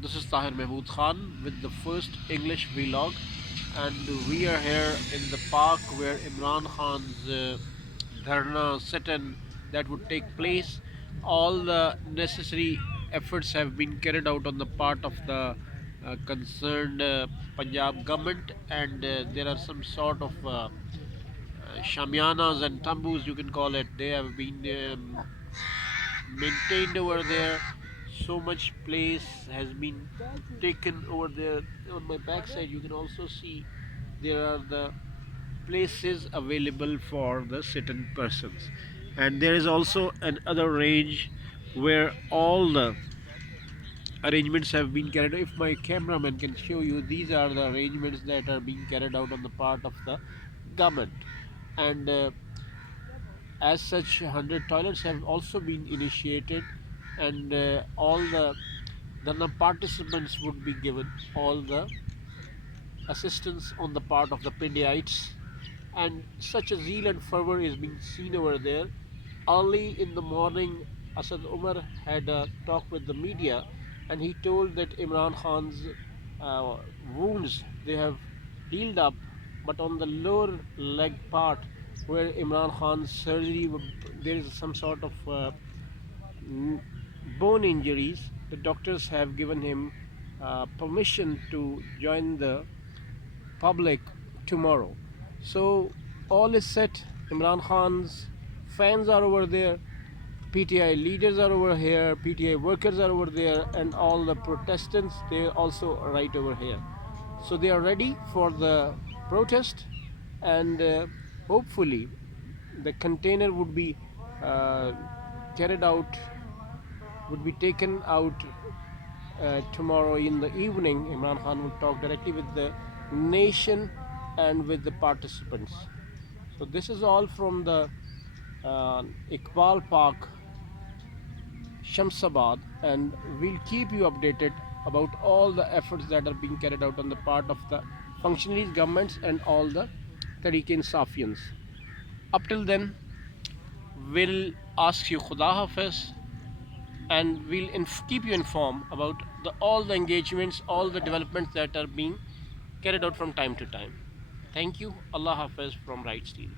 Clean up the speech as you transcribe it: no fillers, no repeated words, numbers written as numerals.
This is Tahir Mahmood Khan with the first English vlog, and we are here in the park where Imran Khan's dharna sit-in that would take place. All the necessary efforts have been carried out on the part of the concerned Punjab government, and there are some sort of shamianas and tambus, you can call it. They have been maintained over there. So much place has been taken over there. On my backside you can also see there are the places available for the sit-in persons, and there is also another range where all the arrangements have been carried out. If my cameraman can show you, these are the arrangements that are being carried out on the part of the government, and as such 100 toilets have also been initiated, and all the participants would be given all the assistance on the part of the Pindiites, and such a zeal and fervor is being seen over there. Early in the morning, Asad Umar had a talk with the media, and he told that Imran Khan's uh, wounds they have healed up, but on the lower leg part where Imran Khan's surgery, there is some sort of bone injuries. The doctors have given him permission to join the public tomorrow. So all is set. Imran Khan's fans are over there, PTI leaders are over here, PTI workers are over there, and all the protestants they are also right over here. So they are ready for the protest, and hopefully the container would be uh, carried out, would be taken out tomorrow in the evening. Imran Khan will talk directly with the nation and with the participants. So this is all from the Iqbal Park, Shamsabad, and we'll keep you updated about all the efforts that are being carried out on the part of the functionaries, governments, and all the Tariq Safians. Up till then, we'll ask you Khuda Hafiz, and we'll keep you informed about all the engagements, all the developments that are being carried out from time to time. Thank you. Allah Hafiz from Rights TV.